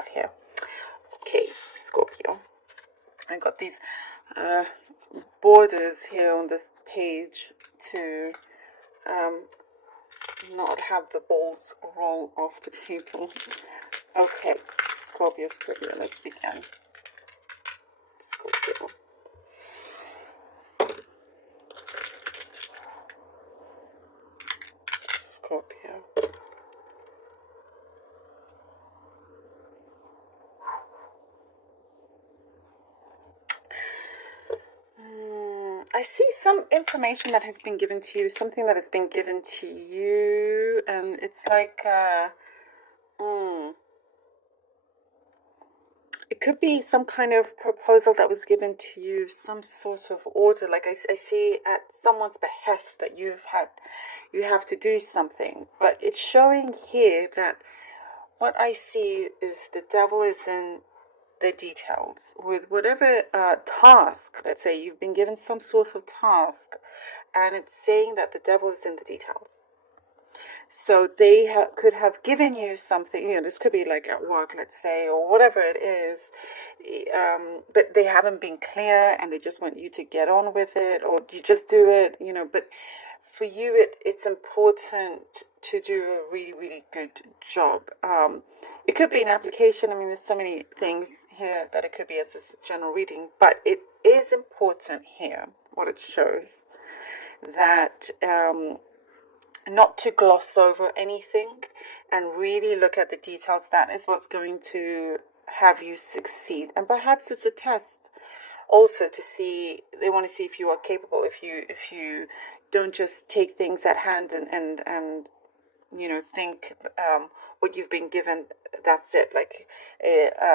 have here. Okay, Scorpio. I got these borders here on this page to not have the balls roll off the table. Okay, Scorpio, let's begin. Scorpio. Scorpio. I see some information that has been given to you, something that has been given to you, and it's like, it could be some kind of proposal that was given to you, some sort of order. Like I see at someone's behest that you have to do something, but it's showing here that what I see is the devil is in the details with whatever task. Let's say you've been given some sort of task, and it's saying that the devil is in the details. So they could have given you something, this could be like at work, let's say, or whatever it is, but they haven't been clear and they just want you to get on with it, or you just do it, but for you it's important to do a really, really good job. It could be an application. I mean, there's so many things here that it could be as a general reading, but it is important here, what it shows, that not to gloss over anything and really look at the details. That is what's going to have you succeed. And perhaps it's a test also to see, they want to see if you are capable, if you don't just take things at hand and think what you've been given, that's it. Like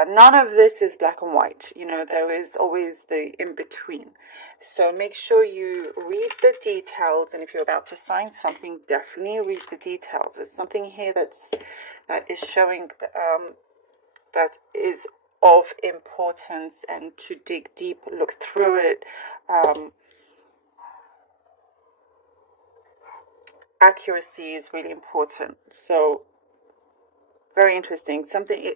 none of this is black and white. There is always the in-between. So make sure you read the details, and if you're about to sign something, definitely read the details. There's something here that is showing that is of importance, and to dig deep, look through it. Accuracy is really important. So very interesting. Something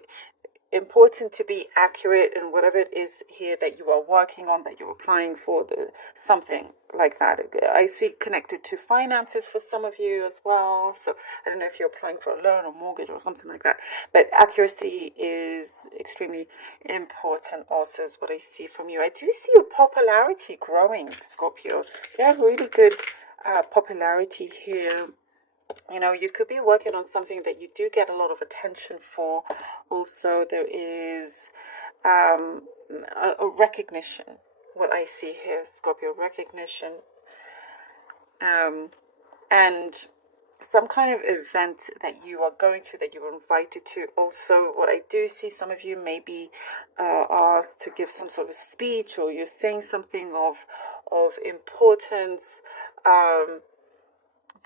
important to be accurate in whatever it is here that you are working on, that you're applying for, something like that. I see connected to finances for some of you as well. So I don't know if you're applying for a loan or mortgage or something like that, but accuracy is extremely important also, is what I see from you. I do see your popularity growing, Scorpio. You have really good popularity here. You could be working on something that you do get a lot of attention for. Also, there is a recognition. What I see here, Scorpio, recognition, and some kind of event that you are going to, that you were invited to. Also, what I do see, some of you may be asked to give some sort of speech, or you're saying something of importance.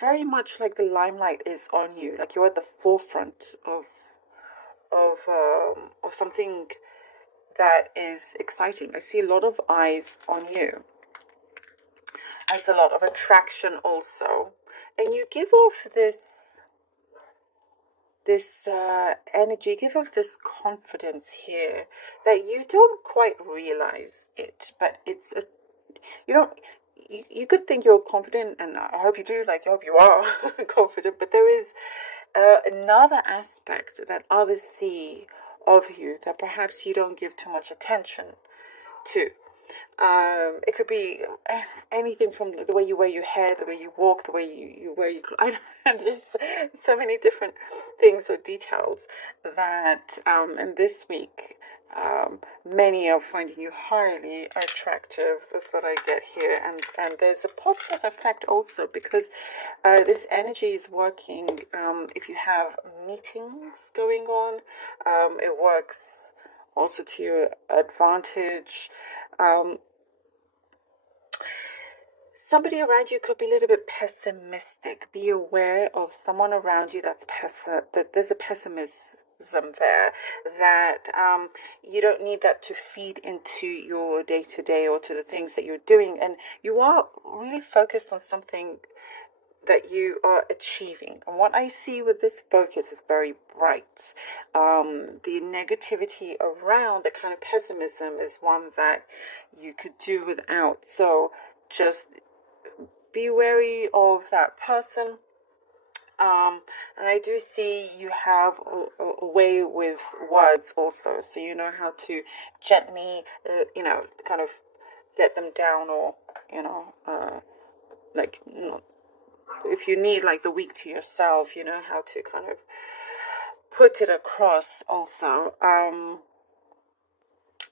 Very much like the limelight is on you, like you're at the forefront of something that is exciting. I see a lot of eyes on you. There's a lot of attraction also, and you give off this energy, give off this confidence here that you don't quite realize it, but it's you could think you're confident, and I hope you do, like I hope you are confident, but there is another aspect that others see of you that perhaps you don't give too much attention to. It could be anything from the way you wear your hair, the way you walk, the way you wear your clothes. There's so many different things or details that, and this week, many are finding you highly attractive. That's what I get here. And there's a positive effect also, because this energy is working. If you have meetings going on, it works also to your advantage. Somebody around you could be a little bit pessimistic. Be aware of someone around you that there's a pessimism there, that you don't need that to feed into your day-to-day or to the things that you're doing, and you are really focused on something that you are achieving. And what I see with this focus is very bright. The negativity around, the kind of pessimism, is one that you could do without. So just be wary of that person. And I do see you have a way with words also, so you know how to gently, kind of let them down, or like, if you need like the weak to yourself, you know how to kind of put it across also.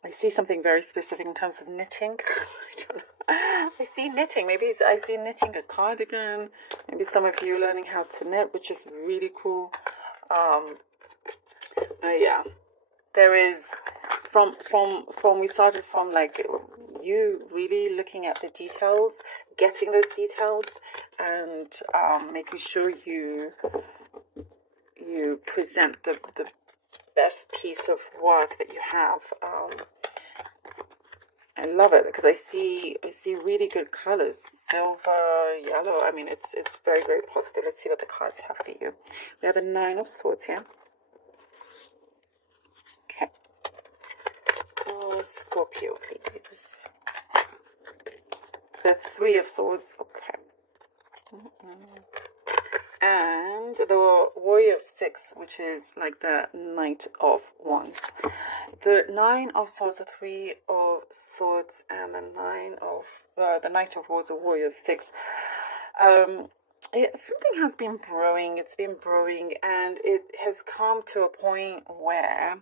I see something very specific in terms of knitting. I don't know. I see knitting. Maybe I see knitting a cardigan. Maybe some of you learning how to knit, which is really cool. Yeah, there is from we started from like you really looking at the details, getting those details, and making sure you present the best piece of work that you have. I love it because I see really good colors, silver, yellow. I mean, it's very, very positive. Let's see what the cards have for you. We have the 9 of Swords here. Okay. Oh, Scorpio, please. The 3 of Swords. Okay. And the Warrior of 6, which is like the Knight of Wands. The 9 of Swords, the 3 of Swords, and the the Knight of Wands, the Warrior of 6. Something has been brewing. It's been brewing, and it has come to a point where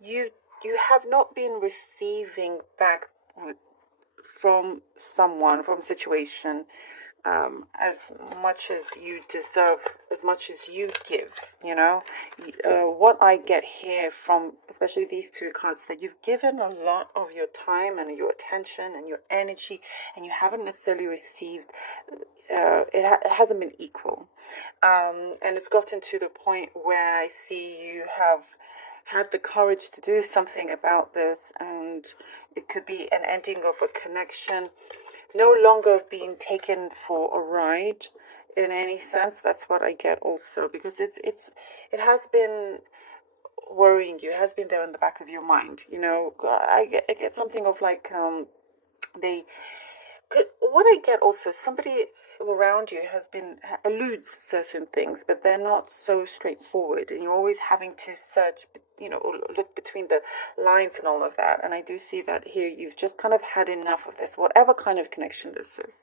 you have not been receiving back from someone, from a situation, as much as you deserve, as much as you give, you know. What I get here from especially these 2 cards, that you've given a lot of your time and your attention and your energy, and you haven't necessarily received, it hasn't been equal. And it's gotten to the point where I see you have had the courage to do something about this, and it could be an ending of a connection, no longer being taken for a ride in any sense. That's what I get also, because it has been worrying you, it has been there in the back of your mind, you know. I get something of like, what I get also, somebody around you has been alludes certain things, but they're not so straightforward, and you're always having to search, you know, or look between the lines and all of that. And I do see that here you've just kind of had enough of this, whatever kind of connection this is.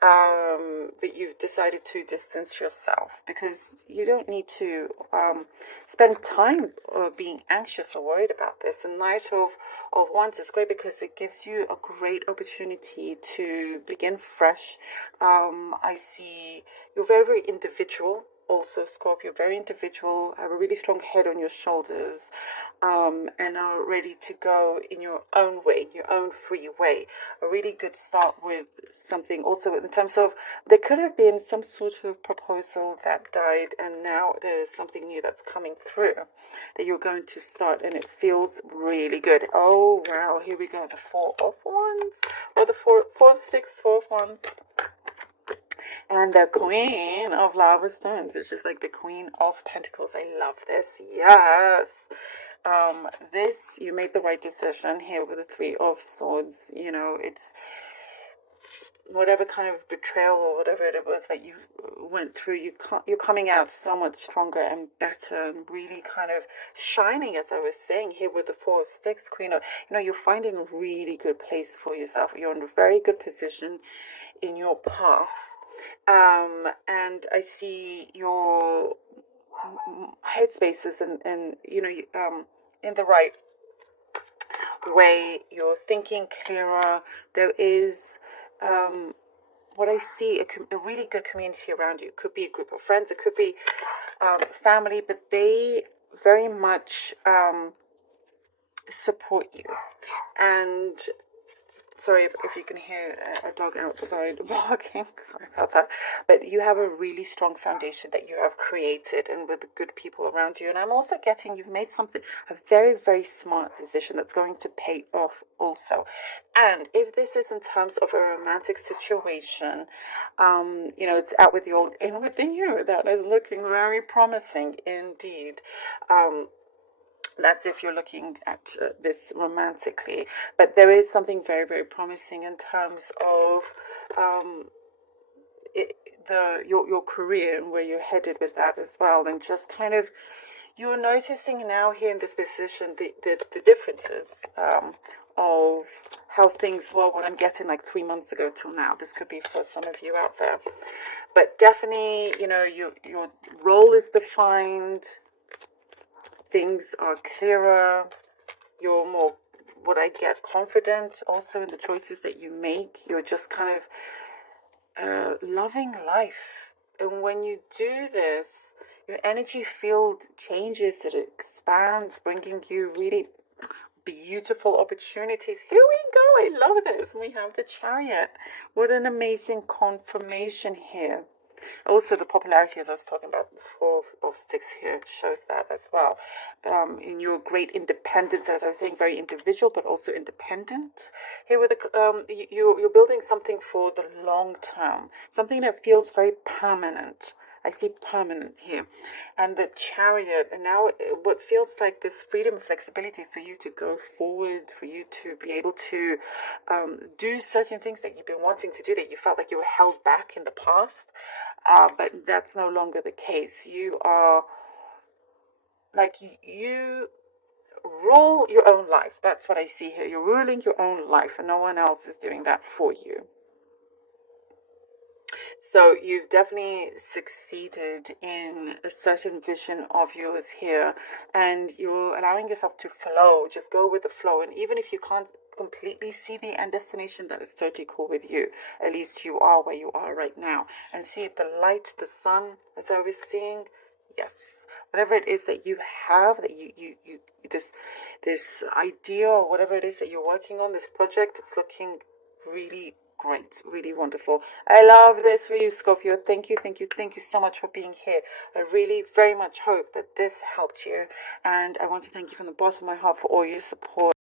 But you've decided to distance yourself because you don't need to spend time being anxious or worried about this. And Knight of Wands is great because it gives you a great opportunity to begin fresh. I see you're very, very individual. Also, Scorpio, very individual, have a really strong head on your shoulders, and are ready to go in your own way, your own free way. A really good start with something. Also, in terms of, there could have been some sort of proposal that died, and now there's something new that's coming through that you're going to start, and it feels really good. Oh, wow, here we go, the 4 of Wands, or the 4 of 6, 4 of Wands. And the Queen of Lava Stones, which is like the Queen of Pentacles. I love this. Yes. This, you made the right decision here with the 3 of Swords. You know, it's whatever kind of betrayal or whatever it was that you went through, you're coming out so much stronger and better, and really kind of shining, as I was saying here with the 4 of Sticks, Queen of, you know, you're finding a really good place for yourself. You're in a very good position in your path. And I see your headspaces and you know, in the right way. You're thinking clearer. There is, what I see, a really good community around you. It could be a group of friends, it could be family, but they very much support you. And Sorry if you can hear a dog outside barking. Sorry about that. But you have a really strong foundation that you have created, and with the good people around you. And I'm also getting you've made a very, very smart decision that's going to pay off also. And if this is in terms of a romantic situation, it's out with the old, in with the new. That is looking very promising indeed. That's if you're looking at this romantically. But there is something very, very promising in terms of it, your career and where you're headed with that as well. And just kind of, you're noticing now here in this position the differences of how things were, what I'm getting like 3 months ago till now. This could be for some of you out there. But definitely, your role is defined. Things are clearer. You're more, what I get, confident also in the choices that you make. You're just kind of loving life. And when you do this, your energy field changes, it expands, bringing you really beautiful opportunities. Here we go. I love this. We have the Chariot. What an amazing confirmation here. Also, the popularity, as I was talking about, the Four of Sticks here shows that as well. In your great independence, as I was saying, very individual, but also independent. Here, with you're building something for the long term, something that feels very permanent. I see permanent here. And the Chariot, and now what feels like this freedom and flexibility for you to go forward, for you to be able to do certain things that you've been wanting to do, that you felt like you were held back in the past. But that's no longer the case. You are, like, you rule your own life. That's what I see here. You're ruling your own life, and no one else is doing that for you. So you've definitely succeeded in a certain vision of yours here, and you're allowing yourself to flow. Just go with the flow. And even if you can't completely see the end destination, that is totally cool with you. At least you are where you are right now. And see the light, the sun, as I was seeing. Yes. Whatever it is that you have, that you this idea or whatever it is that you're working on, this project, it's looking really great, really wonderful. I love this for you, Scorpio. Thank you so much for being here. I really very much hope that this helped you, and I want to thank you from the bottom of my heart for all your support.